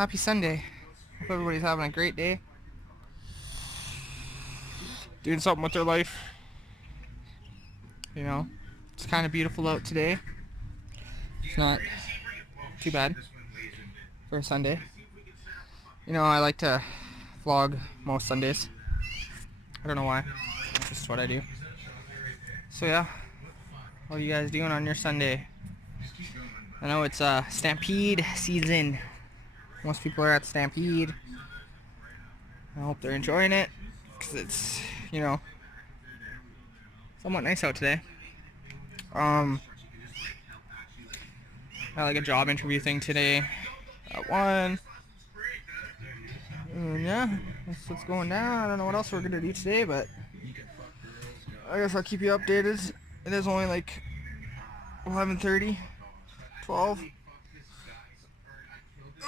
happy Sunday. Hope everybody's having a great day. Doing something with their life. You know, it's kind of beautiful out today. It's not too bad for a Sunday. You know, I like to vlog most Sundays. I don't know why. That's just what I do. So yeah, what are you guys doing on your Sunday? I know it's Stampede season. Most people are at Stampede. I hope they're enjoying it, because it's, you know, somewhat nice out today. I like a job interview thing today at 1. And yeah, that's what's going down. I don't know what else we're gonna do today, but I guess I'll keep you updated. It is only like 11:30, 12.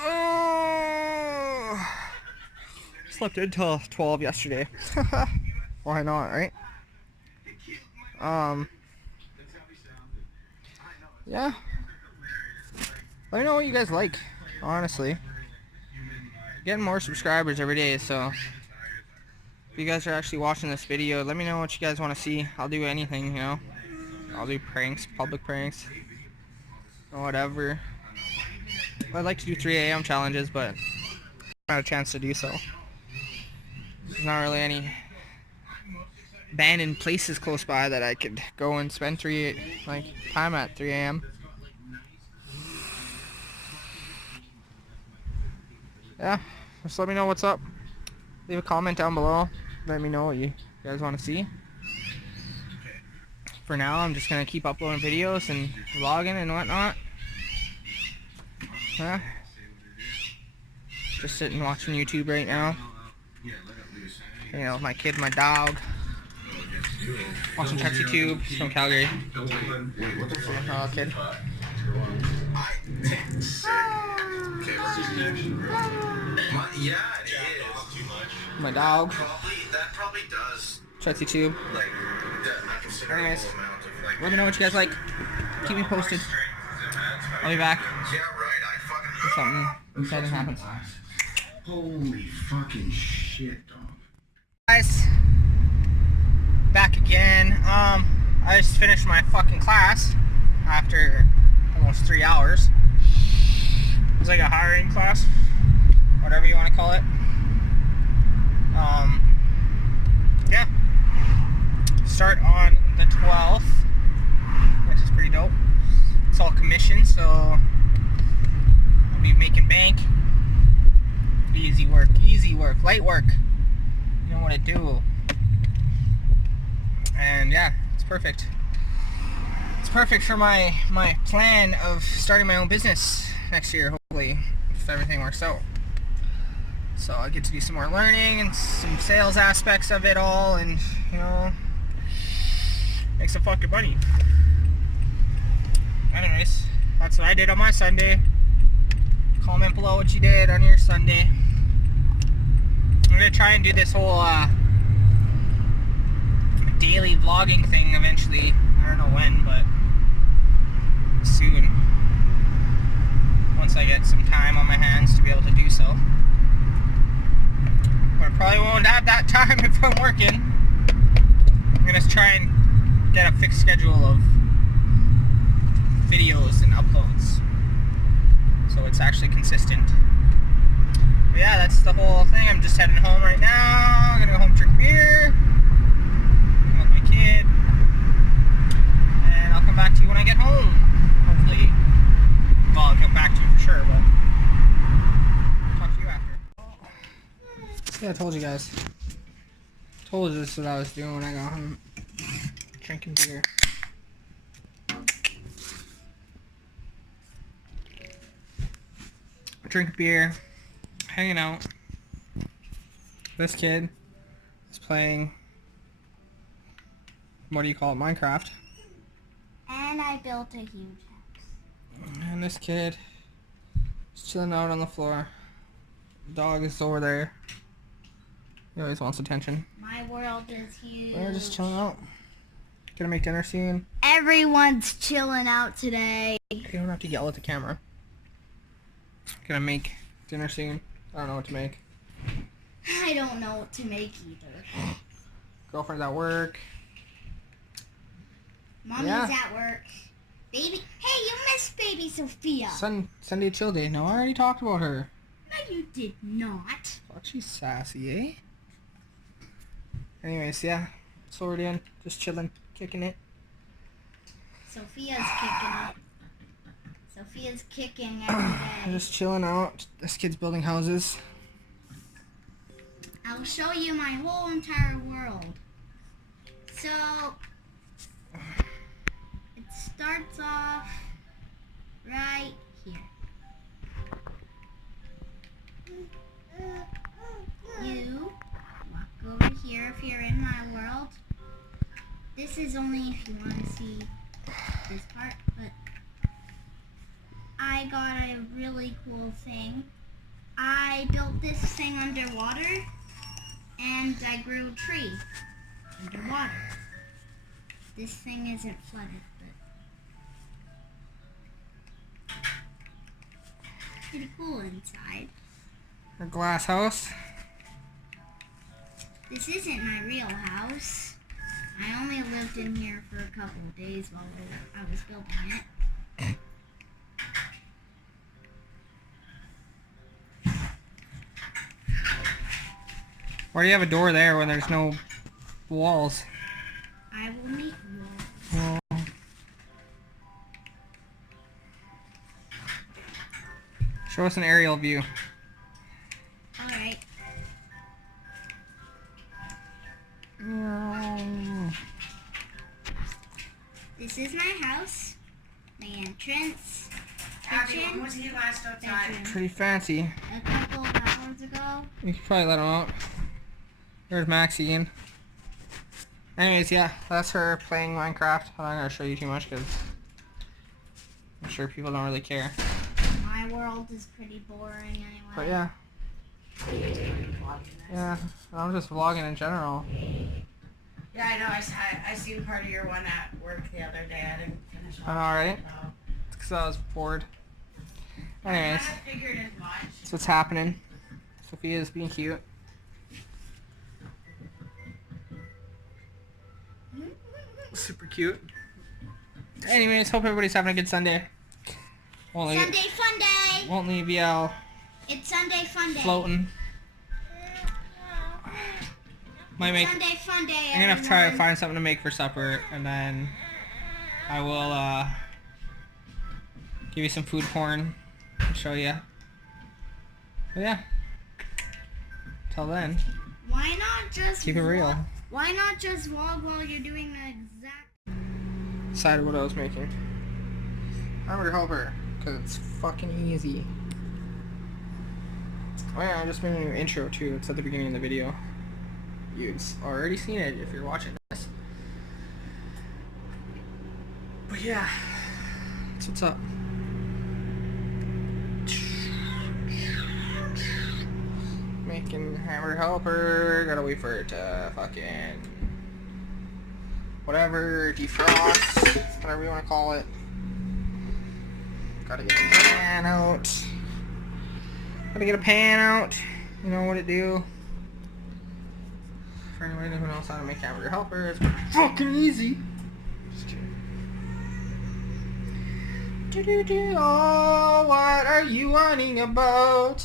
Oh, slept until 12 yesterday. Why not, right? Yeah. Let me know what you guys like, honestly. Getting more subscribers every day, so if you guys are actually watching this video, let me know what you guys want to see. I'll do anything, you know. I'll do pranks, public pranks, or whatever. I'd like to do 3 a.m. challenges, but not a chance to do so. There's not really any abandoned places close by that I could go and spend time at 3 a.m. Yeah, just let me know what's up. Leave a comment down below. Let me know what you guys want to see. For now, I'm just gonna keep uploading videos and vlogging and whatnot. Yeah. Just sitting watching YouTube right now. You know, my kid, my dog. Watching Trexie Tube. He's from Calgary. Oh, kid. Yeah, it is. My dog. That probably does. Trexie Tube. Anyways, let me know what you guys like. Keep me posted. I'll be back. Yeah, right. I fucking. If something exciting happens. Holy fucking shit, dog. Guys, back again. I just finished my fucking class after almost 3 hours. It was like a hiring class, whatever you want to call it. Yeah. Start on the 12th, which is pretty dope. It's all commission, so I'll be making bank. Easy work, light work. You know what I do. And yeah, it's perfect. It's perfect for my plan of starting my own business next year, hopefully, if everything works out. So I get to do some more learning and some sales aspects of it all, and you know, make some fucking money. Anyways, that's what I did on my Sunday. Comment below what you did on your Sunday. I'm gonna try and do this whole daily vlogging thing eventually. I don't know when, but soon. Once I get some time on my hands to be able to do so. But I probably won't have that time if I'm working. I'm gonna try and get a fixed schedule of videos and uploads, so it's actually consistent. But yeah, that's the whole thing. I'm just heading home right now. I'm gonna go home, drink beer with my kid, and I'll come back to you when I get home, hopefully. Well, I'll come back to you for sure, but I'll talk to you after. Yeah, I told you guys. Told you this is what I was doing when I got home. Drinking beer. Drink beer, hanging out. This kid is playing, what do you call it, Minecraft. And I built a huge house. And this kid is chilling out on the floor. The dog is over there. He always wants attention. My world is huge. We're just chilling out. Gonna make dinner soon. Everyone's chilling out today. You don't have to yell at the camera. Gonna make dinner soon. I don't know what to make. I don't know what to make either. Girlfriend's at work. Mommy's at work. Baby, hey, you missed baby Sophia. Sunday chill day. No, I already talked about her. No, you did not. Thought she's sassy, eh? Anyways, yeah. That's what we're doing. Just chilling, kicking it. Sophia's kicking it. Sophia's kicking every day. Just chilling out. This kid's building houses. I'll show you my whole entire world. So, it starts off right here. You walk over here if you're in my world. This is only if you want to see this part, but I got a really cool thing. I built this thing underwater, and I grew a tree underwater. This thing isn't flooded, but pretty cool inside. A glass house. This isn't my real house. I only lived in here for a couple of days while I was building it. Why do you have a door there when there's no walls? I will meet you all. Show us an aerial view. Alright. This is my house. My entrance. Abby, Kitchen. when was he last outside? Bedroom. Pretty fancy. A couple of hours ago. You can probably let him out. There's Maxie again. Anyways, yeah, that's her playing Minecraft. I'm not going to show you too much because I'm sure people don't really care. My world is pretty boring anyway. But yeah. Yeah, I'm just vlogging in general. Yeah, I know. I seen part of your one at work the other day. I didn't finish it. I know, right? No. It's because I was bored. I Anyways, kind of figured as much. that's what's happening. Sophia's being cute. Super cute. Anyways, hope everybody's having a good Sunday. Sunday fun day! Won't leave you all It's Sunday fun day. floating. Might make. Sunday fun day. I'm gonna have to try to everyone. find something to make for supper, and then I will give you some food porn and show you. But yeah. Till then, Why not just keep it real. Why not just vlog while you're doing the exact? Decided what I was making. I'm gonna help her because it's fucking easy. Oh yeah, I just made a new intro too. It's at the beginning of the video. You've already seen it if you're watching this. But yeah, that's what's up. Making hammer helper. Gotta wait for it to fucking whatever defrost, whatever you want to call it. Gotta get a pan out. Gotta get a pan out. You know what it do. For anybody who knows how to make hamburger helper, it's fucking easy. Just kidding. Do-do-do. Oh, what are you whining about?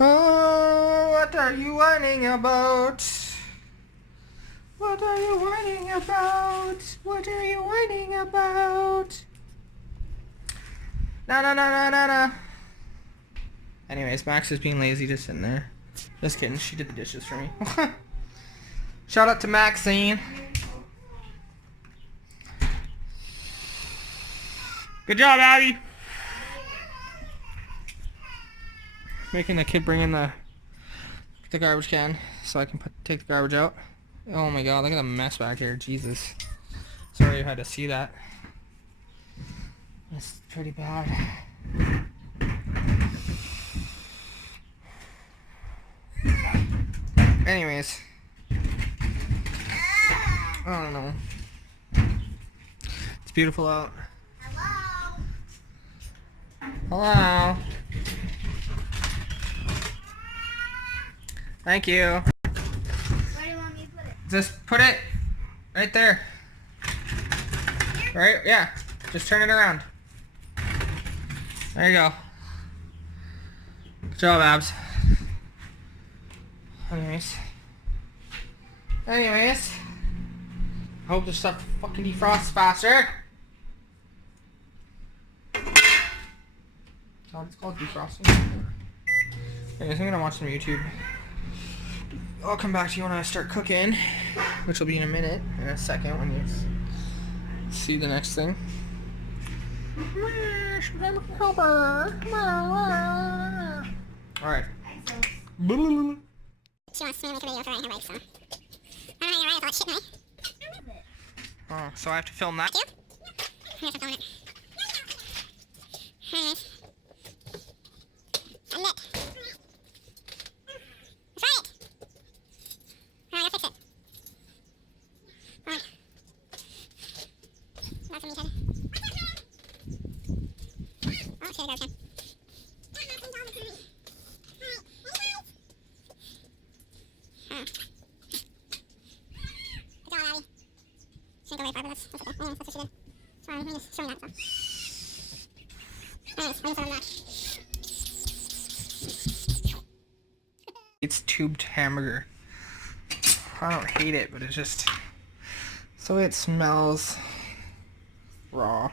Oh, what are you whining about? What are you whining about? What are you whining about? Na. Anyways, Max is being lazy, just sitting there. Just kidding, she did the dishes for me. Shout out to Maxine. Good job, Abby. Making the kid bring in the garbage can so I can take the garbage out. Oh my god, look at the mess back here. Jesus. Sorry you had to see that. It's pretty bad. Anyways. I don't know. It's beautiful out. Hello. Hello. Thank you. Where do you want me to put it? Just put it right there. Right? Yeah. Just turn it around. There you go. Good job, Abs. Anyways. I hope this stuff fucking defrosts faster. That's what it's called, defrosting. Anyways, I'm gonna watch some YouTube. I'll come back to you when I start cooking, which will be in a minute, in a second, when you see the next thing. Alright. She wants me to make a video for riding her bike, so. I don't know how you ride with all that shit, right? Oh, so I have to film that? You? I have to film it. Anyways. I'm lit. Let's ride it! Alright, I'll fix it. Alright. That's what we said. Oh, shit, I goes again. Shouldn't go very far, but that's okay. Anyways, that's what she did. Sorry, I'm just showing that. Anyways, I'm just that. It's tubed hamburger. I don't hate it, but it's just... So it smells raw.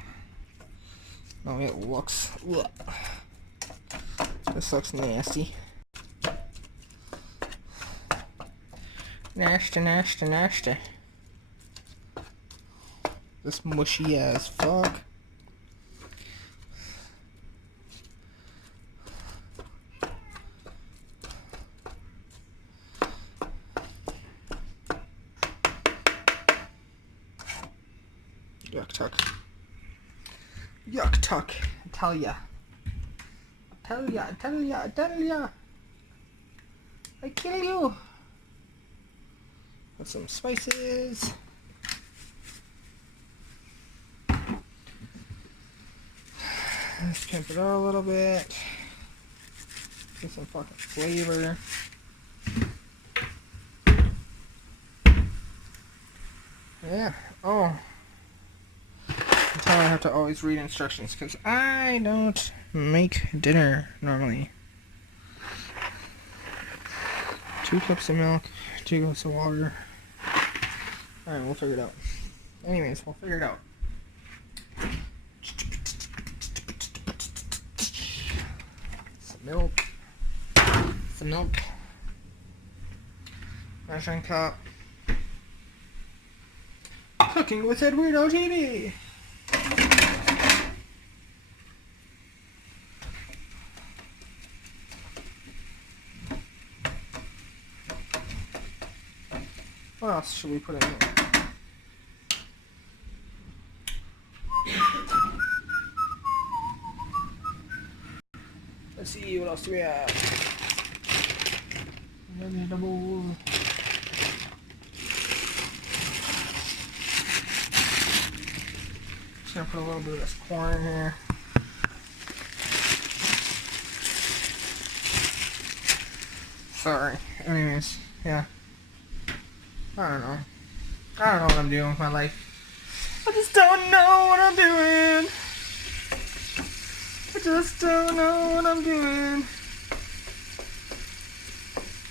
No, it looks... Ugh. This looks nasty. Nasty. This mushy as fuck. Yuck tuck. Yuck tuck. I tell ya. I kill you. Put some spices. Let's pimp it out a little bit. Get some fucking flavor. Yeah. Oh. That's how I have to always read instructions, because I don't make dinner normally. 2 cups of milk, 2 cups of water. Alright, we'll figure it out. Anyways, we'll figure it out. Some milk. Measuring cup. Cooking with Eduardo TV. What else should we put in here? Let's see, what else do we have? Vegetable. Just gonna put a little bit of this corn in here. Sorry. Anyways, yeah. I don't know what I'm doing with my life. I just don't know what I'm doing. I just don't know what I'm doing.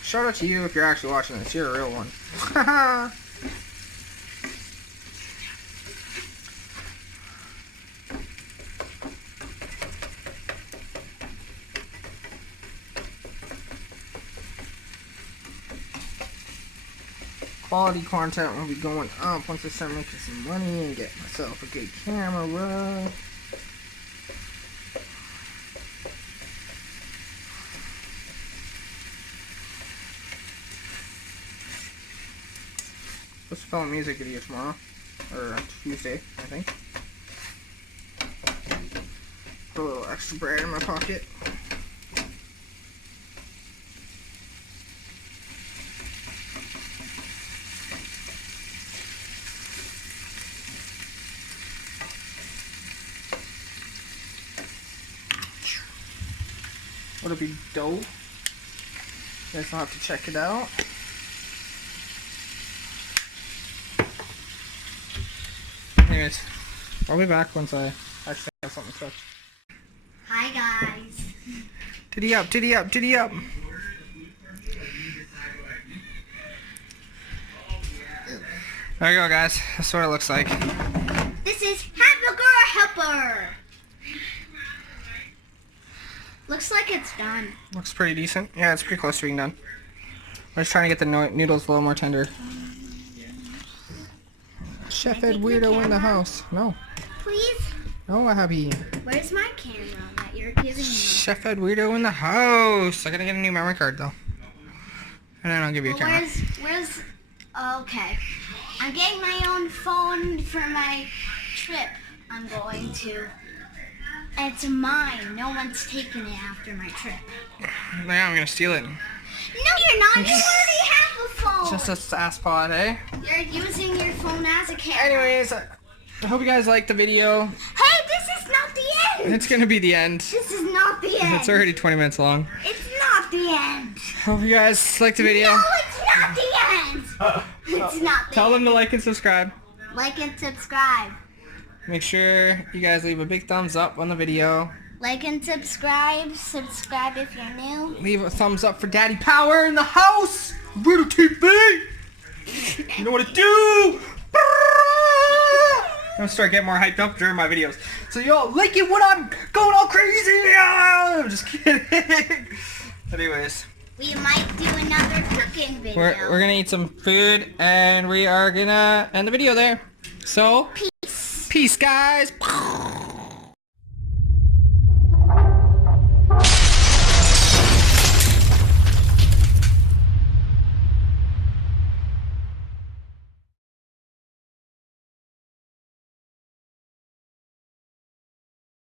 Shout out to you if you're actually watching this. You're a real one. Quality content will be going up once I start making some money and get myself a good camera. Supposed to film a music video tomorrow, or Tuesday, I think. Put a little extra bread in my pocket. Would it be dough? guys will have to check it out. Anyways, I'll be back once I actually have something to cook. Hi guys. Titty up, titty up, titty up. There you go, guys. That's what it looks like. This is Hamburger Helper. Looks like it's done. Looks pretty decent. Yeah, it's pretty close to being done. I'm just trying to get the noodles a little more tender. Chef Ed Weirdo in the house. No. Please? No, Abby. Where's my camera that you're giving me? Chef Ed Weirdo in the house. I gotta get a new memory card though. And then I'll give you a Well, camera. where's okay. I'm getting my own phone for my trip I'm going to. It's mine. No one's taking it after my trip. Yeah, I'm gonna steal it. No, you're not. You already have a phone. Just a sass pod, eh? You're using your phone as a camera. Anyways, I hope you guys liked the video. Hey, this is not the end. It's gonna be the end. This is not the end. It's already 20 minutes long. It's not the end. Hope you guys liked the video. No, it's not the end. It's not the Tell end. them to like and subscribe. Like and subscribe. Make sure you guys leave a big thumbs up on the video. Like and subscribe. Subscribe if you're new. Leave a thumbs up for Daddy Power in the house. Brutal TV. You know what to do. I'm gonna start getting more hyped up during my videos. So y'all like it when I'm going all crazy. I'm just kidding. Anyways, We might do another cooking video. we're gonna eat some food and we are gonna end the video there. So, peace guys.